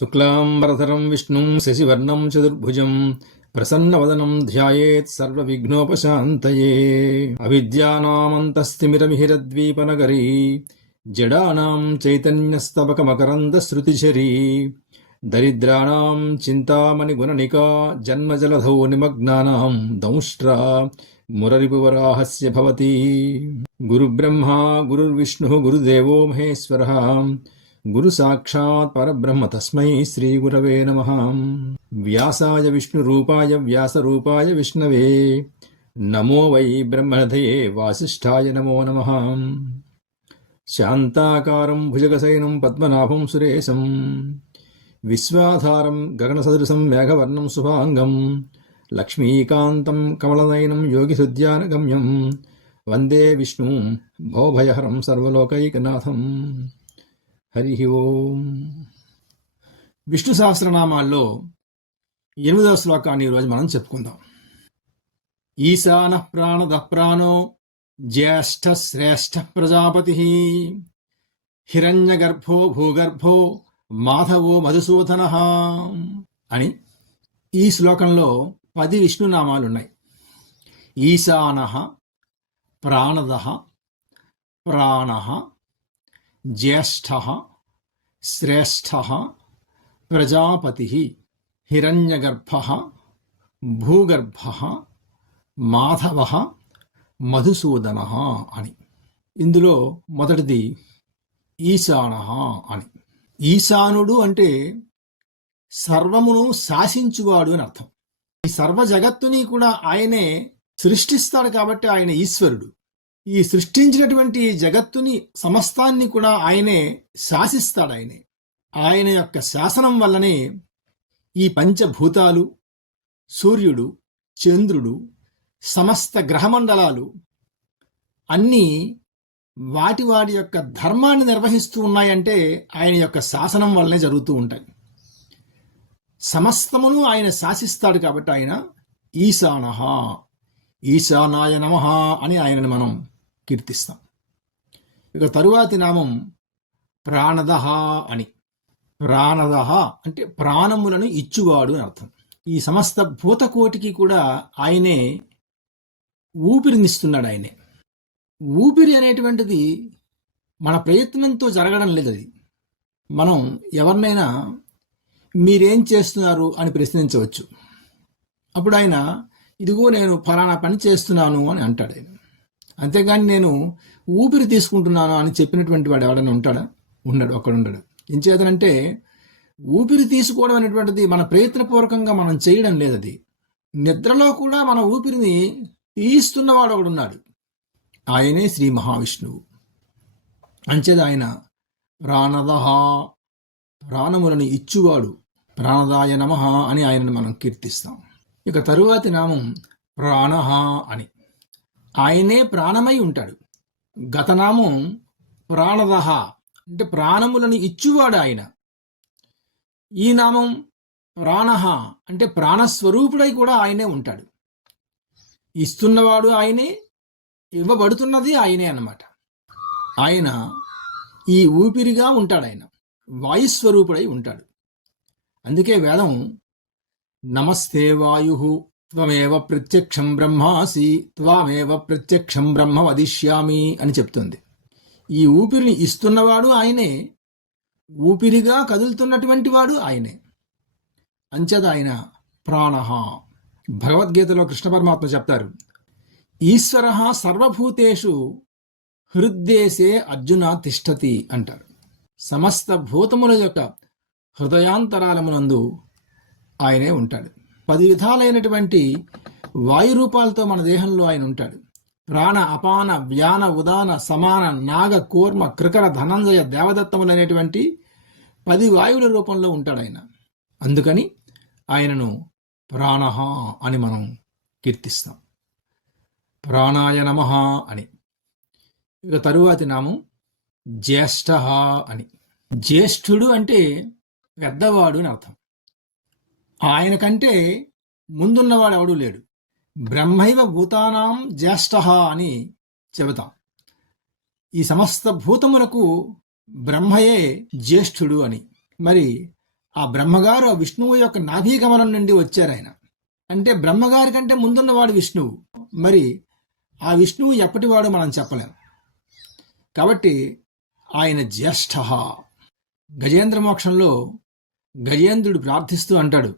శుక్లాంబరధరం విష్ణుం శశివర్ణం చతుర్భుజం. ప్రసన్నవదనం ధ్యాయేత్ సర్వవిఘ్నోపశాంతయే. అవిద్యానామంతస్థిమిరమిహిరద్వీపనగరీ. జడానాం చైతన్యస్తబకమకరందశ్రుతిశరీ దరిద్రాణం చింతామణిగుణనికా జన్మజలధౌ నిమగ్నానాం దంష్ట్రా. మురరిపువరాహస్య భవతి. గురుబ్రహ్మా గురుర్విష్ణుः గురుదేవో మహేశ్వరः. గురు సాక్షాత్ పరబ్రహ్మ తస్మై శ్రీ గురవే నమ. వ్యాసాయ విష్ణురూపాయ వ్యాసరూపాయ విష్ణవే. నమో వై బ్రహ్మణధయే వాసిష్ఠాయ నమో నమ. శాంతాకారం భుజగశయనం పద్మనాభం సురేశం. విశ్వాధారం గగనసదృశం మేఘవర్ణం శుభాంగం. లక్ష్మీకాంతం కమలనయనం యోగిహృద్యానగమ్యం వందే విష్ణు భవభయహరం సర్వలోకైకనాథం. హరి ఓం. విష్ణు సహస్రనామాల్లో ఎనిమిదవ శ్లోకాన్ని ఈరోజు మనం చెప్పుకుందాం. ఈశాన ప్రాణద ప్రాణో జ్యేష్ఠ శ్రేష్ఠ ప్రజాపతి. హిరణ్యగర్భో భూగర్భో మాధవో మధుసూదన. అని ఈ శ్లోకంలో పది విష్ణునామాలున్నాయి ఈశాన ప్రాణద ప్రాణ జ్యేష్ఠ శ్రేష్ఠ ప్రజాపతి హిరణ్యగర్భ భూగర్భ మాధవ మధుసూదన అని. ఇందులో మొదటిది ఈశాన అని. ఈశానుడు అంటే సర్వమును శాసించువాడు అని అర్థం. ఈ సర్వ జగత్తుని కూడా ఆయనే సృష్టిస్తాడు కాబట్టి ఆయన ఈశ్వరుడు. ఈ సృష్టించినటువంటి జగత్తుని సమస్తాన్ని కూడా ఆయనే శాసిస్తాడు ఆయనే. ఆయన యొక్క శాసనం వల్లనే ఈ పంచభూతాలు సూర్యుడు చంద్రుడు సమస్త గ్రహమండలాలు అన్నీ వాటి వాటి యొక్క ధర్మాన్ని నిర్వహిస్తూ ఉన్నాయంటే ఆయన యొక్క శాసనం వల్లనే జరుగుతూ ఉంటాయి. సమస్తమును ఆయన శాసిస్తాడు కాబట్టి ఆయన ఈశానహ. ఈశానాయ నమ అని ఆయనను మనం కీర్తిస్తాం. ఇక తరువాతి నామం ప్రాణదహ అని. ప్రాణదహ అంటే ప్రాణములను ఇచ్చువాడు అని అర్థం. ఈ సమస్త భూతకోటికి కూడా ఆయనే ఊపిరినిస్తున్నాడు ఆయనే. ఊపిరి అనేటువంటిది మన ప్రయత్నంతో జరగడం లేదు అది. మనం ఎవరినైనా మీరేం చేస్తున్నారు అని ప్రశ్నించవచ్చు. అప్పుడు ఆయన ఇదిగో నేను ఫలానా పని చేస్తున్నాను అని అంటాడు ఆయన. అంతేగాని నేను ఊపిరి తీసుకుంటున్నాను అని చెప్పినటువంటి వాడు ఎవడైనా ఉంటాడా? ఉండడు అక్కడ ఉండడు ఏం ఊపిరి తీసుకోవడం అనేటువంటిది మన ప్రయత్నపూర్వకంగా మనం చేయడం లేదు అది నిద్రలో కూడా మన ఊపిరిని తీస్తున్నవాడు ఒకడున్నాడు ఆయనే శ్రీ మహావిష్ణువు. అంచేది ఆయన ప్రాణదహ ప్రాణములను ఇచ్చువాడు. ప్రాణదాయ నమ అని ఆయనను మనం కీర్తిస్తాం. ఇక తరువాతి నామం ప్రాణహ అని. ఆయనే ప్రాణమై ఉంటాడు. గతనామం ప్రాణదహ అంటే ప్రాణములను ఇచ్చువాడు ఆయన. ఈ నామం ప్రాణహ అంటే ప్రాణస్వరూపుడై కూడా ఆయనే ఉంటాడు. ఇస్తున్నవాడు ఆయనే ఇవ్వబడుతున్నది ఆయనే అన్నమాట. ఆయన ఈ ఊపిరిగా ఉంటాడు ఆయన. వాయుస్వరూపుడై ఉంటాడు. అందుకే వేదం నమస్తే వాయు త్వమేవ ప్రత్యక్షం బ్రహ్మాసి త్వామేవ ప్రత్యక్షం బ్రహ్మ వదిష్యామి అని చెప్తుంది. ఈ ఊపిరిని ఇస్తున్నవాడు ఆయనే. ఊపిరిగా కదులుతున్నటువంటి వాడు ఆయనే. అంచేత ఆయన ప్రాణ భగవద్గీతలో కృష్ణ పరమాత్మ చెప్తారు. ఈశ్వర సర్వభూతేషు హృద్దేశే అర్జున తిష్టతి అంటారు. సమస్త భూతముల యొక్క హృదయాంతరాలమునందు ఆయనే ఉంటాడు. పది విధాలైనటువంటి వాయు రూపాలతో మన దేహంలో ఆయన ఉంటాడు. ప్రాణ అపాన వ్యాన ఉదాన సమాన నాగ కూర్మ కృకర ధనంజయ దేవదత్తములైనటువంటి పది వాయువుల రూపంలో ఉంటాడు ఆయన. అందుకని ఆయనను ప్రాణహ అని మనం కీర్తిస్తాం. ప్రాణాయ నమ అని. ఇక తరువాతి నామం జ్యేష్ఠ అని. జ్యేష్ఠుడు అంటే పెద్దవాడు అని అర్థం. ఆయన కంటే ముందున్నవాడు ఎవడూ లేడు. బ్రహ్మైవ భూతానాం జ్యేష్ఠ అని చెబుతాం. ఈ సమస్త భూతములకు బ్రహ్మయే జ్యేష్ఠుడు అని. మరి ఆ బ్రహ్మగారు ఆ విష్ణువు యొక్క నాభీగమనం నుండి వచ్చారు ఆయన. అంటే బ్రహ్మగారి కంటే ముందున్నవాడు విష్ణువు. మరి ఆ విష్ణువు ఎప్పటివాడు మనం చెప్పలేము కాబట్టి ఆయన జ్యేష్ఠ. గజేంద్ర మోక్షంలో గజేంద్రుడు ప్రార్థిస్తూ అంటాడు.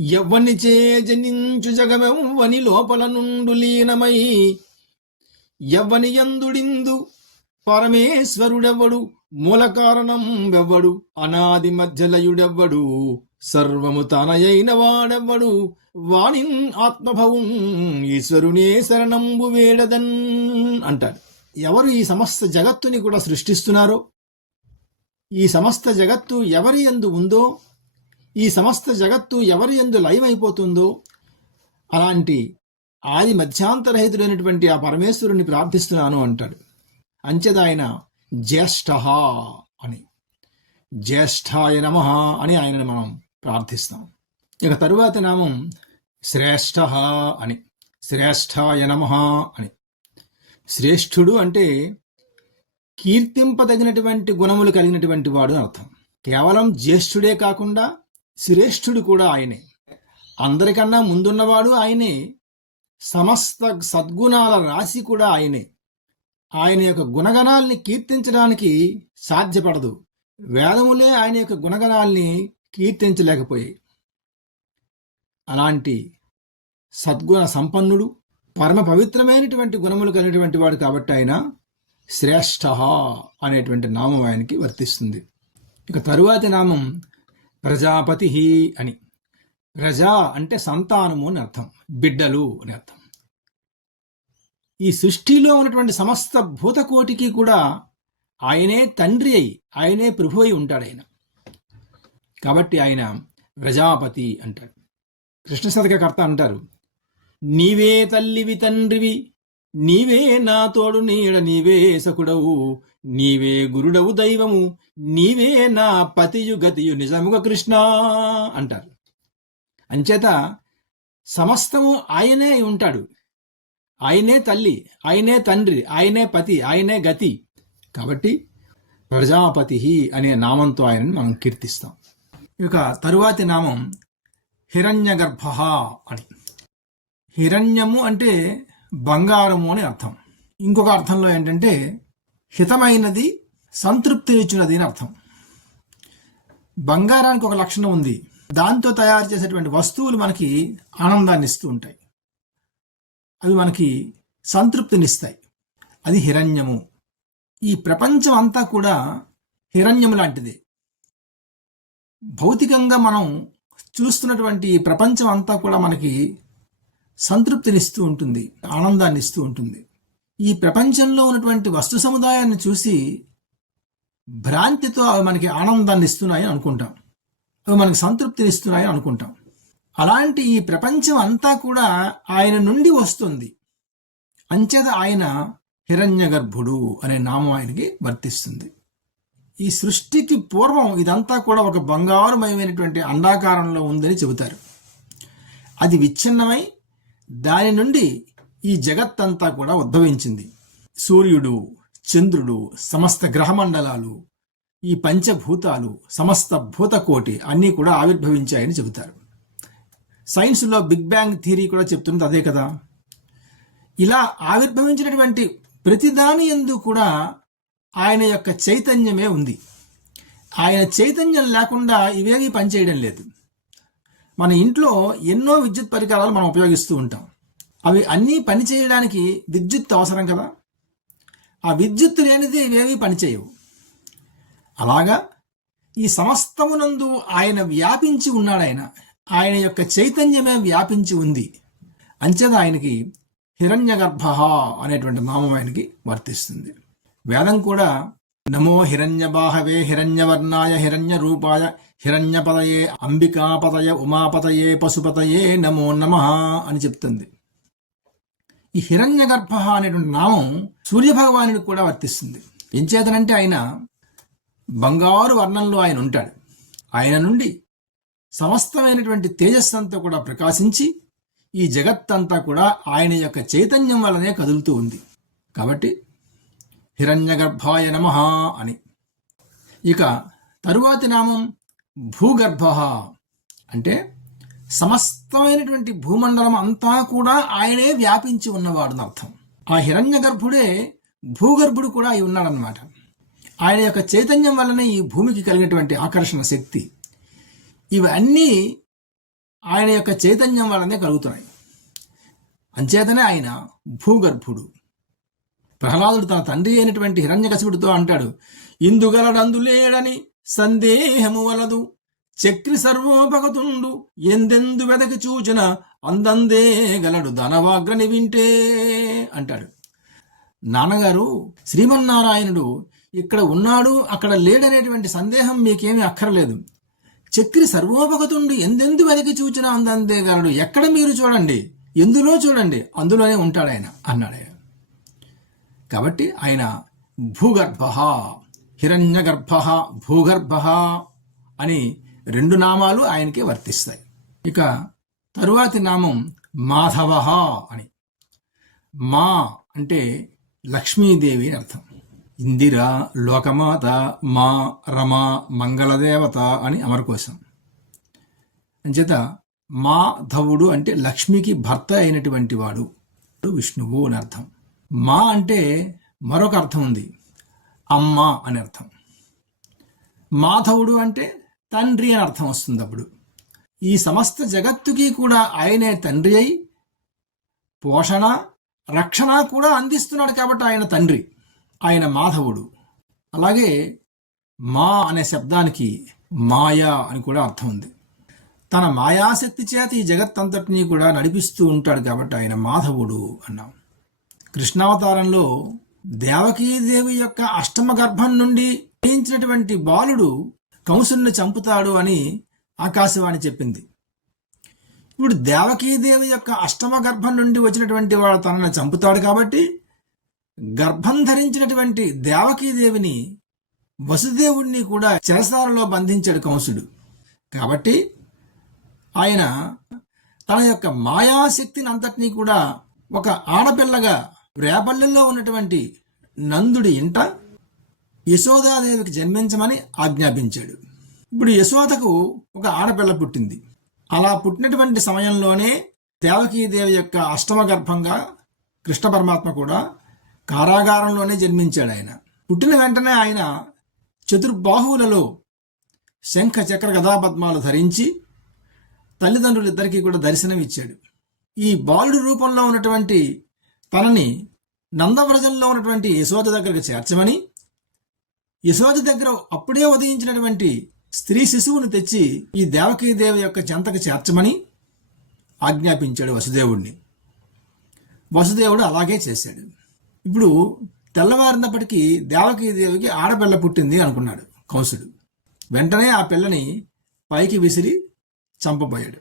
ఎవ్వని చే జనించు జగమెవ్వని లోపల నుండు లీనమై ఎవ్వని యందుడిందు పరమేశ్వరుడెవ్వడు మూల కారణం వెవ్వడు అనాది మధ్యలయుడెవ్వడు సర్వము తనయైన వాడెవ్వడు వాణిన్ ఆత్మభవం ఈశ్వరునే శరణంబు వేడదన్ అంటాడు ఎవరు ఈ సమస్త జగత్తుని కూడా సృష్టిస్తున్నారో? ఈ సమస్త జగత్తు ఎవరి ఎందు ఉందో ఈ సమస్త జగత్తు ఎవరి ఎందు లయమైపోతుందో? అలాంటి ఆది మధ్యాంతరహితుడైనటువంటి ఆ పరమేశ్వరుని ప్రార్థిస్తున్నాను అంటాడు. అంచెదాయన జ్యేష్ఠ అని. జ్యేష్ఠాయ నమ అని ఆయనను మనం ప్రార్థిస్తాం. ఇక తరువాత నామం శ్రేష్ఠ అని. శ్రేష్ఠాయ నమ అని. శ్రేష్ఠుడు అంటే కీర్తింపదగినటువంటి గుణములు కలిగినటువంటి వాడు అని అర్థం. కేవలం జ్యేష్ఠుడే కాకుండా శ్రేష్ఠుడు కూడా ఆయనే. అందరికన్నా ముందున్నవాడు ఆయనే. సమస్త సద్గుణాల రాశి కూడా ఆయనే. ఆయన యొక్క గుణగణాల్ని కీర్తించడానికి సాధ్యపడదు. వేదములే ఆయన యొక్క గుణగణాల్ని కీర్తించలేకపోయాయి. అలాంటి సద్గుణ సంపన్నుడు పరమ పవిత్రమైనటువంటి గుణములు కలిగినటువంటి వాడు కాబట్టి ఆయన శ్రేష్ఠ అనేటువంటి నామం ఆయనకి వర్తిస్తుంది. ఇక తరువాతి నామం ప్రజాపతి అని. ప్రజా అంటే సంతానము అని అర్థం బిడ్డలు అని అర్థం. ఈ సృష్టిలో ఉన్నటువంటి సమస్త భూతకోటికి కూడా ఆయనే తండ్రి అయి ఆయనే ప్రభు అయి ఉంటాడు ఆయన. కాబట్టి ఆయన ప్రజాపతి అంటాడు. కృష్ణ శతకర్త అంటారు నీవే తల్లివి తండ్రివి నీవే నా తోడు నీడ నీవే సకుడవు నీవే గురుడవు దైవము నీవే నా పతియు గతియు నిజముగ కృష్ణ అంటారు. అంచేత సమస్తము ఆయనే ఉంటాడు. ఆయనే తల్లి ఆయనే తండ్రి ఆయనే పతి ఆయనే గతి. కాబట్టి ప్రజాపతి అనే నామంతో ఆయనను మనం కీర్తిస్తాం. ఇక తరువాతి నామం హిరణ్య గర్భ అని. హిరణ్యము అంటే బంగారము అని అర్థం. ఇంకొక అర్థంలో ఏంటంటే హితమైనది సంతృప్తినిచ్చినది అని అర్థం. బంగారానికి ఒక లక్షణం ఉంది. దాంతో తయారు చేసేటువంటి వస్తువులు మనకి ఆనందాన్ని ఇస్తూ ఉంటాయి. అవి మనకి సంతృప్తినిస్తాయి. అది హిరణ్యము. ఈ ప్రపంచం అంతా కూడా హిరణ్యము లాంటిది. భౌతికంగా మనం చూస్తున్నటువంటి ఈ ప్రపంచం అంతా కూడా మనకి సంతృప్తినిస్తూ ఉంటుంది ఆనందాన్ని ఇస్తూ ఉంటుంది. ఈ ప్రపంచంలో ఉన్నటువంటి వస్తు సముదాయాన్ని చూసి భ్రాంతితో అవి మనకి ఆనందాన్ని ఇస్తున్నాయని అనుకుంటాం. అవి మనకి సంతృప్తినిస్తున్నాయి అనుకుంటాం. అలాంటి ఈ ప్రపంచం అంతా కూడా ఆయన నుండి వస్తుంది. అంచేత ఆయన హిరణ్య గర్భుడు అనే నామం ఆయనకి వర్తిస్తుంది. ఈ సృష్టికి పూర్వం ఇదంతా కూడా ఒక బంగారుమయమైనటువంటి అండాకారంలో ఉందని చెబుతారు. అది విచ్ఛిన్నమై దాని నుండి ఈ జగత్తంతా కూడా ఉద్భవించింది. సూర్యుడు చంద్రుడు సమస్త గ్రహమండలాలు ఈ పంచభూతాలు సమస్త భూతకోటి అన్నీ కూడా ఆవిర్భవించాయని చెబుతారు. సైన్స్లో బిగ్ బ్యాంగ్ థియరీ కూడా చెప్తున్నది అదే కదా. ఇలా ఆవిర్భవించినటువంటి ప్రతిదాని ఎందు కూడా ఆయన యొక్క చైతన్యమే ఉంది. ఆయన చైతన్యం లేకుండా ఇవేవి పనిచేయడం లేదు. మన ఇంట్లో ఎన్నో విద్యుత్ పరికరాలు మనం ఉపయోగిస్తూ ఉంటాం. అవి అన్నీ పనిచేయడానికి విద్యుత్ అవసరం కదా. ఆ విద్యుత్ లేనిది ఇవేవి పనిచేయవు అలాగా ఈ సమస్తమునందు ఆయన వ్యాపించి ఉన్నాడు ఆయన. ఆయన యొక్క చైతన్యమే వ్యాపించి ఉంది. అంచేత ఆయనకి హిరణ్యగర్భ అనేటువంటి నామం ఆయనకి వర్తిస్తుంది. వేదం కూడా నమో హిరణ్యబాహవే హిరణ్యవర్ణాయ హిరణ్య రూపాయ హిరణ్యపదయే అంబికాపతయ ఉమాపతయే పశుపతయే నమో నమ అని చెప్తుంది. ఈ హిరణ్యగర్భ అనేటువంటి నామం సూర్యభగవానుడికి కూడా వర్తిస్తుంది. ఎంచేతనంటే ఆయన బంగారు వర్ణంలో ఆయన ఉంటాడు. ఆయన నుండి సమస్తమైనటువంటి తేజస్సంతా కూడా ప్రకాశించి ఈ జగత్తంతా కూడా ఆయన యొక్క చైతన్యం వల్లనే కదులుతూ ఉంది. కాబట్టి హిరణ్యగర్భాయ నమ అని. ఇక తరువాతి నామం భూగర్భ అంటే సమస్తమైనటువంటి భూమండలం అంతా కూడా ఆయనే వ్యాపించి ఉన్నవాడు అర్థం. ఆ హిరణ్య గర్భుడే భూగర్భుడు కూడా అయి ఉన్నాడనమాట ఆయన యొక్క చైతన్యం వల్లనే ఈ భూమికి కలిగినటువంటి ఆకర్షణ శక్తి. ఇవన్నీ ఆయన యొక్క చైతన్యం వల్లనే కలుగుతున్నాయి. అంచేతనే ఆయన భూగర్భుడు. ప్రహ్లాదుడు తన తండ్రి అయినటువంటి హిరణ్యకశిపుడితో అంటాడు ఇందుగలడందులేడని సందేహము వలదు. చక్రి సర్వోపగతుండు. ఎందెందు వెదకి చూచిన అందందే గలడు ధనవాగ్రని వింటే అంటాడు. నాన్నగారు శ్రీమన్నారాయణుడు ఇక్కడ ఉన్నాడు అక్కడ లేడనేటువంటి సందేహం మీకేమీ అక్కర్లేదు. చక్రి సర్వోపగతుండు ఎందెందు వెదకి చూచిన అందందే గలడు ఎక్కడ మీరు చూడండి? ఎందులో చూడండి? అందులోనే ఉంటాడు ఆయన అన్నాడు. కాబట్టి ఆయన భూగర్భ హిరణ్యగర్భ భూగర్భ అని రెండు నామాలు ఆయనకి వర్తిస్తాయి. ఇక తరువాతి నామం మాధవ అని. మా అంటే లక్ష్మీదేవి అని అర్థం. ఇందిర లోకమాత మా రమ మంగళదేవత అని అమరకోశం. అంచేత మాధవుడు అంటే లక్ష్మికి భర్త అయినటువంటి వాడు విష్ణువు అని అర్థం. మా అంటే మరొక అర్థం ఉంది. అమ్మ అని అర్థం. మాధవుడు అంటే తండ్రి అని అర్థం వస్తుంది అప్పుడు. ఈ సమస్త జగత్తుకి కూడా ఆయనే తండ్రి అయి పోషణ రక్షణ కూడా అందిస్తున్నాడు కాబట్టి ఆయన తండ్రి ఆయన మాధవుడు. అలాగే మా అనే శబ్దానికి మాయా అని కూడా అర్థం ఉంది. తన మాయాశక్తి చేత ఈ జగత్తంతటినీ కూడా నడిపిస్తూ ఉంటాడు కాబట్టి ఆయన మాధవుడు అన్నాం. కృష్ణావతారంలో దేవకీదేవి యొక్క అష్టమ గర్భం నుండి జయించినటువంటి బాలుడు కంసుని చంపుతాడు అని ఆకాశవాణి చెప్పింది. ఇప్పుడు దేవకీదేవి యొక్క అష్టమ గర్భం నుండి వచ్చినటువంటి వాడు తనని చంపుతాడు కాబట్టి గర్భం ధరించినటువంటి దేవకీదేవిని వసుదేవుణ్ణి కూడా చెరసాలలో బంధించాడు కంసుడు కాబట్టి ఆయన తన యొక్క మాయాశక్తిని అంతటినీ కూడా ఒక ఆడపిల్లగా రేపల్లెల్లో ఉన్నటువంటి నందుడి ఇంట యశోదాదేవికి జన్మించమని ఆజ్ఞాపించాడు. ఇప్పుడు యశోదకు ఒక ఆడపిల్ల పుట్టింది. అలా పుట్టినటువంటి సమయంలోనే దేవకీదేవి యొక్క అష్టమ గర్భంగా కృష్ణ పరమాత్మ కూడా కారాగారంలోనే జన్మించాడు ఆయన. పుట్టిన వెంటనే ఆయన చతుర్బాహువులలో శంఖ చక్ర గదాపద్మాలు ధరించి తల్లిదండ్రులిద్దరికీ కూడా దర్శనం ఇచ్చాడు ఈ బాలుడు రూపంలో ఉన్నటువంటి తనని నందవ్రజంలో ఉన్నటువంటి యశోద దగ్గరకు చేర్చమని యశోద దగ్గర అప్పుడే ఉదయించినటువంటి స్త్రీ శిశువును తెచ్చి ఈ దేవకీదేవి యొక్క చెంతకు చేర్చమని ఆజ్ఞాపించాడు వసుదేవుణ్ణి. వసుదేవుడు అలాగే చేశాడు. ఇప్పుడు తెల్లవారినప్పటికీ దేవకీదేవికి ఆడపిల్ల పుట్టింది అనుకున్నాడు కంసుడు వెంటనే ఆ పిల్లని పైకి విసిరి చంపబోయాడు.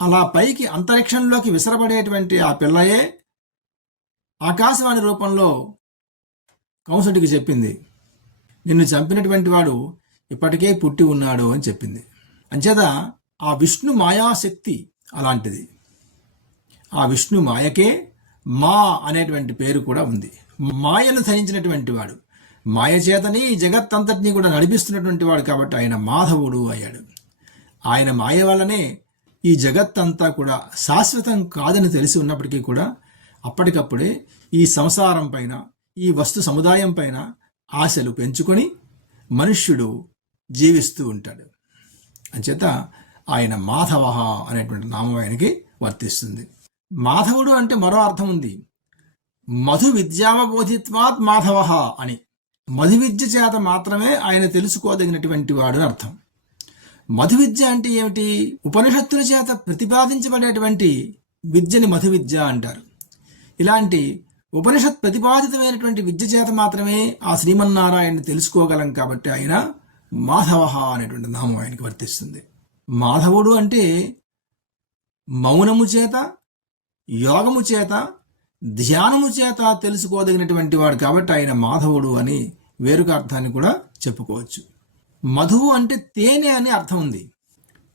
అలా పైకి అంతరిక్షంలోకి విసరబడేటువంటి ఆ పిల్లయే ఆకాశవాణి రూపంలో కంసుడికి చెప్పింది నిన్ను చంపినటువంటి వాడు ఇప్పటికే పుట్టి ఉన్నాడు అని చెప్పింది. అంచేత ఆ విష్ణు మాయాశక్తి అలాంటిది. ఆ విష్ణు మాయకే మా అనేటువంటి పేరు కూడా ఉంది. మాయను ధరించినటువంటి వాడు. మాయ చేతని జగత్తంతటినీ కూడా నడిపిస్తున్నటువంటి వాడు కాబట్టి ఆయన మాధవుడు అయ్యాడు. ఆయన మాయ వల్లనే ఈ జగత్తంతా కూడా శాశ్వతం కాదని తెలిసి ఉన్నప్పటికీ కూడా అప్పటికప్పుడే ఈ సంసారం పైన ఈ వస్తు సముదాయం పైన ఆశలు పెంచుకొని మనుష్యుడు జీవిస్తూ ఉంటాడు. అంచేత ఆయన మాధవ అనేటువంటి నామం ఆయనకి వర్తిస్తుంది. మాధవుడు అంటే మరో అర్థం ఉంది. మధు విద్యావబోధిత్వాత్ మాధవ అని. మధు విద్య చేత మాత్రమే ఆయన తెలుసుకోదగినటువంటి వాడు అర్థం. మధు విద్య అంటే ఏమిటి? ఉపనిషత్తుల చేత ప్రతిపాదించబడేటువంటి విద్యని మధు విద్య అంటారు. ఇలాంటి ఉపనిషత్ ప్రతిపాదితమైనటువంటి విద్య చేత మాత్రమే ఆ శ్రీమన్నారాయణ తెలుసుకోగలం కాబట్టి ఆయన మాధవ అనేటువంటి నామం ఆయనకి వర్తిస్తుంది. మాధవుడు అంటే మౌనము చేత యోగము చేత ధ్యానము చేత తెలుసుకోదగినటువంటి వాడు కాబట్టి ఆయన మాధవుడు అని వేరొక అర్థాన్ని కూడా చెప్పుకోవచ్చు. మధువు అంటే తేనె అని అర్థం ఉంది.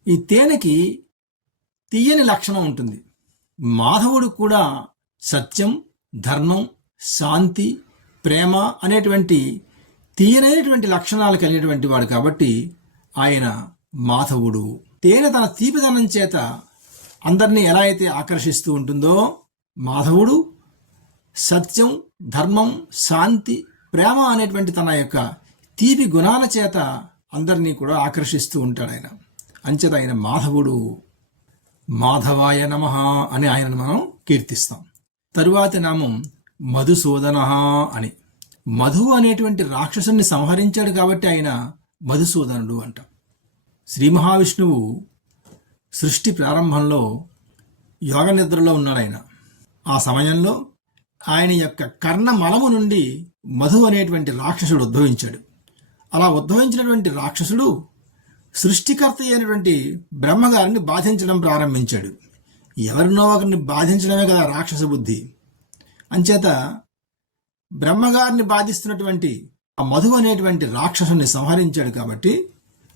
ఈ తేనెకి తీయని లక్షణం ఉంటుంది. మాధవుడు కూడా సత్యం ధర్మం శాంతి ప్రేమ అనేటువంటి తీయనైనటువంటి లక్షణాలు కలిగినటువంటి వాడు కాబట్టి ఆయన మాధవుడు. తేనె తన తీపిదనం చేత అందరినీ ఎలా అయితే ఆకర్షిస్తూ ఉంటుందో మాధవుడు సత్యం ధర్మం శాంతి ప్రేమ అనేటువంటి తన యొక్క తీపి గుణాల చేత అందరినీ కూడా ఆకర్షిస్తూ ఉంటాడు ఆయన. అంచేత ఆయన మాధవుడు. మాధవాయ నమ అని ఆయనను మనం కీర్తిస్తాం. తరువాతి నామం మధుసూదన అని. మధు అనేటువంటి రాక్షసుని సంహరించాడు కాబట్టి ఆయన మధుసూదనుడు అంట. శ్రీ మహావిష్ణువు సృష్టి ప్రారంభంలో యోగ నిద్రలో ఉన్నాడు ఆయన. ఆ సమయంలో ఆయన యొక్క కర్ణ మలము నుండి మధు అనేటువంటి రాక్షసుడు ఉద్భవించాడు. అలా ఉద్భవించినటువంటి రాక్షసుడు సృష్టికర్త అయినటువంటి బ్రహ్మగారిని బాధించడం ప్రారంభించాడు. ఎవరినో ఒకరిని బాధించడమే కదా రాక్షస బుద్ధి. అంచేత బ్రహ్మగారిని బాధిస్తున్నటువంటి ఆ మధు అనేటువంటి రాక్షసుని సంహరించాడు కాబట్టి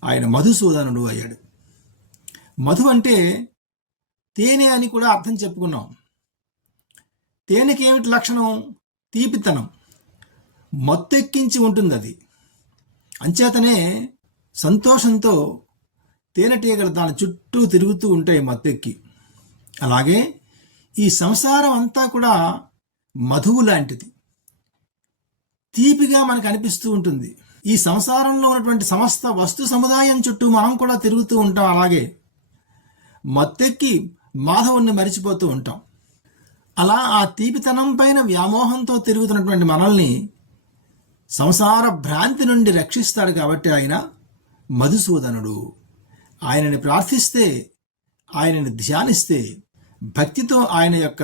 ఆయన మధుసూదనుడు అయ్యాడు. మధు అంటే తేనె అని కూడా అర్థం చెప్పుకున్నాం. తేనెకి ఏమిటి లక్షణం? తీపితనం. మత్తెక్కించి ఉంటుంది అది. అంచేతనే సంతోషంతో తేనెటీగలు దాని చుట్టూ తిరుగుతూ ఉంటాయి మత్తెక్కి. అలాగే ఈ సంసారం అంతా కూడా మధువు లాంటిది. తీపిగా మనకు అనిపిస్తూ ఉంటుంది. ఈ సంసారంలో ఉన్నటువంటి సమస్త వస్తు సముదాయం చుట్టూ మనం కూడా తిరుగుతూ ఉంటాం. అలాగే మత్తెక్కి మాధవుణ్ణి మరిచిపోతూ ఉంటాం. అలా ఆ తీపితనం పైన వ్యామోహంతో తిరుగుతున్నటువంటి మనల్ని సంసార భ్రాంతి నుండి రక్షిస్తాడు కాబట్టి ఆయన మధుసూదనుడు. ఆయనని ప్రార్థిస్తే ఆయనని ధ్యానిస్తే భక్తితో ఆయన యొక్క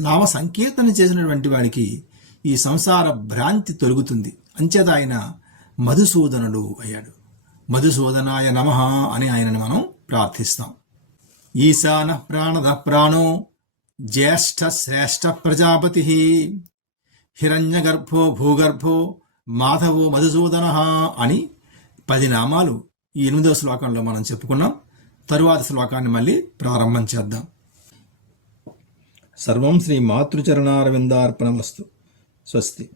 నామ సంకీర్తన చేసినటువంటి వాడికి ఈ సంసార భ్రాంతి తొలుగుతుంది. అంచేత ఆయన మధుసూదనుడు అయ్యాడు. మధుసూదనాయ నమ అని ఆయనని మనం ప్రార్థిస్తాం. ఈశాన ప్రాణద ప్రాణో జ్యేష్ఠ శ్రేష్ఠ ప్రజాపతి. హిరణ్యగర్భో భూగర్భో మాధవో మధుసూదన అని పది నామాలు ఈ ఎనిమిదో శ్లోకంలో మనం చెప్పుకున్నాం. తరువాత శ్లోకాన్ని మళ్ళీ ప్రారంభం చేద్దాం. సర్వం శ్రీ మాతృచరణారవిందార్పణమస్తు. స్వస్తి.